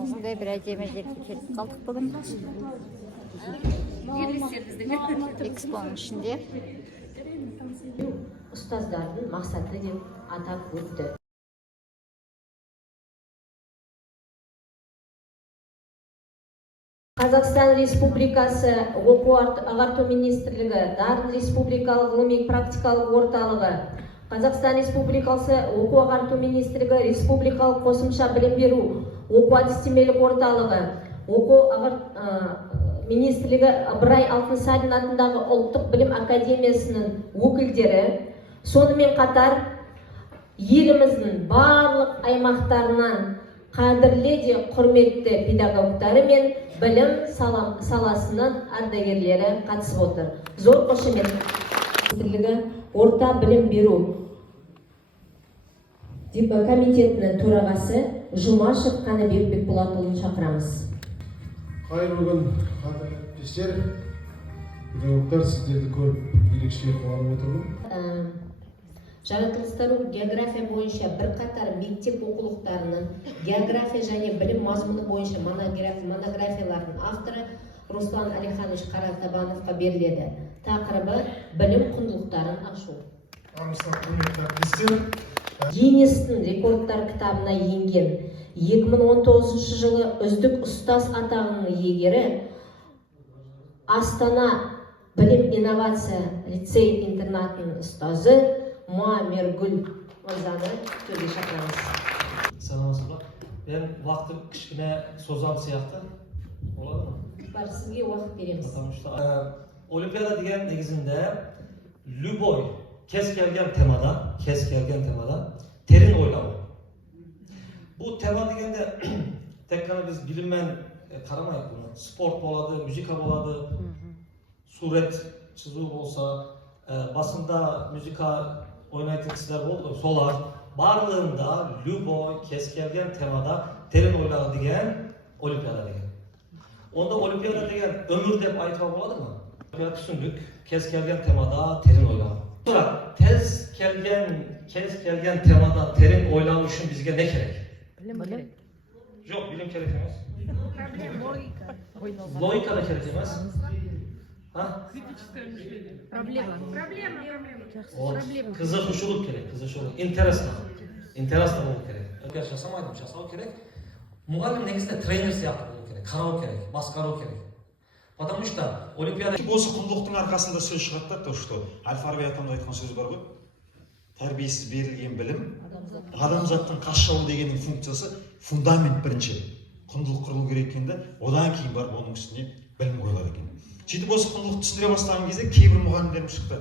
Осындай бір әдемі жерге келіп қалдық бүгін. Экспоның ішінде. Ұстаздардың мақсаты деп атап өтті. Қазақстан Республикасы оқу-ағарту министрлігі, Дарын Республикалық ғылыми-практикалық орталығы, Қазақстан Республикасы оқу-ағарту министрлігі, Республикалық қосымша білім беру оқу-әдістемелік орталығы, министрлігі Ыбырай Алтынсарин атындағы ұлттық білім академиясының өкілдері, сонымен қатар еліміздің барлық аймақтарынан қадірлі де құрметті педагогтары мен білім саласының ардагерлері қатысып отыр. Зор қошемет. Министрлігі орта білім беру комитетінің төрағасы Жұмашев Қаныбек Бекболатұлын шақырамыз. Қайырлы күн, әріптестер, педагогтар, сіздерді көріп ерекше қуанып отырмын. Жаратылыстану география бойынша бірқатар мектеп оқулықтарының география және білім мазмұны бойынша монографиялардың авторы Руслан Алиханович Қаратабановқа беріледі. Тақырыбы білім құндылықтарын ашу. Гиннестің рекордтар кітабына енген 2019 жылы үздік ұстаз атағының иегері Астана білім инновация лицей-интернатының ұстазы Мамергүл мырзаны төрге шақырамыз. Саламатсыздар. Мен уақытым кішкене созам сияқты. Болады ма? Бар, сізге уақыт береміз. Потому что Олимпиада деген негізінде любой кез келген темада терең ойлау. Бұл тема дегенде тек қана біз біліммен қарамайық. Спорт болады, музыка болады, сурет чызу болса, басында музыка ойнайтын кісілер болды, солар барлығында любой кез келген темада терең ойлау деген Олимпиада деген. Онда Олимпиада деген өмір деп айтуға болады ма? Олимпиада түсіндік, кез келген темада терең ойлау. Бірақ кез келген темада терең ойлау үшін бізге не керек? Білім керек. Жоқ, білім керек емес. Логика да керек емес. Проблема. Қызығушылық керек, интересно болу керек. Жасау керек. Мұғалім негізінде тренер сияқты болу керек, қарау керек, басқару керек. Потому что Олимпиада осы құндылықтың арқасында сөз шығады да, то что Әл-Фараби атамыз айтқан сөз бар ғой. Тәрбиесіз берілген білім, адамзаттың қашауы дегеннің функциясы фундамент бірінші. Құндылық құрылу керек екен де, одан кейін барып оның үстіне білім қойылады екен. Сөйтіп осы құндылықты түсіндіре бастаған кезде кейбір мұғалімдерім шықты.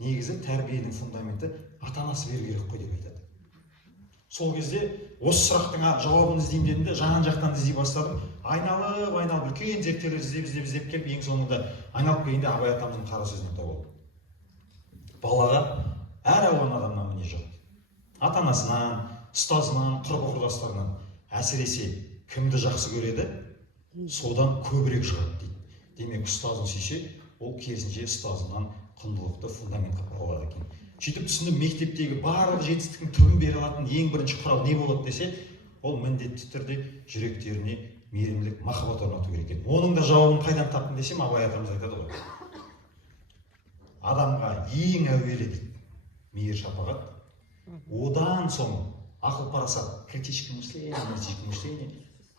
Негізі тәрбиенің фундаменті ата-анасы беру керек қой деп айтады. Сол кезде осы сұрақтың жауабын іздеймін дедім де, жақтан іздей бастадым. Айналып үлкен зерттеулер іздеп келіп, ең соңында айналып келгенде Абай атамыздың қара сөзіне тап болдым. Балаға әр алуан адамнан мінез жоқ. Ата-анасынан, ұстазынан, құрбы-құрдастарынан әсіресе кімді жақсы көреді, содан көбірек шығады дейді. Демек, ұстазын сүйсе, ол керісінше ұстазынан құндылықты фундаментқа құралады екен. Сөйтіп түсіндім, мектептегі барлық жетістіктің түбін бере алатын ең бірінші құрал не болады десе, ол міндетті түрде жүректеріне мейірімділік, махаббат орнату керек екен. Оның да жауабын қайдан таптым десем, Абай атамыз айтады ғой. Адамға ең әуелі дейді мейір шапағат, одан соң ақыл парасат, критическое мышление,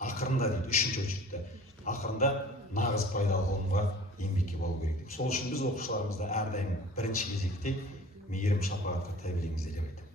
ақырында дейді, үшінші очередьте, ақырында нағыз пайдалы ғылымға еңбекке болу керек деп. Сол үшін біз оқушыларымызды әрдайым бірінші кезекте мейірім шапағатқа тәрбиелеңіздер деп айтамын.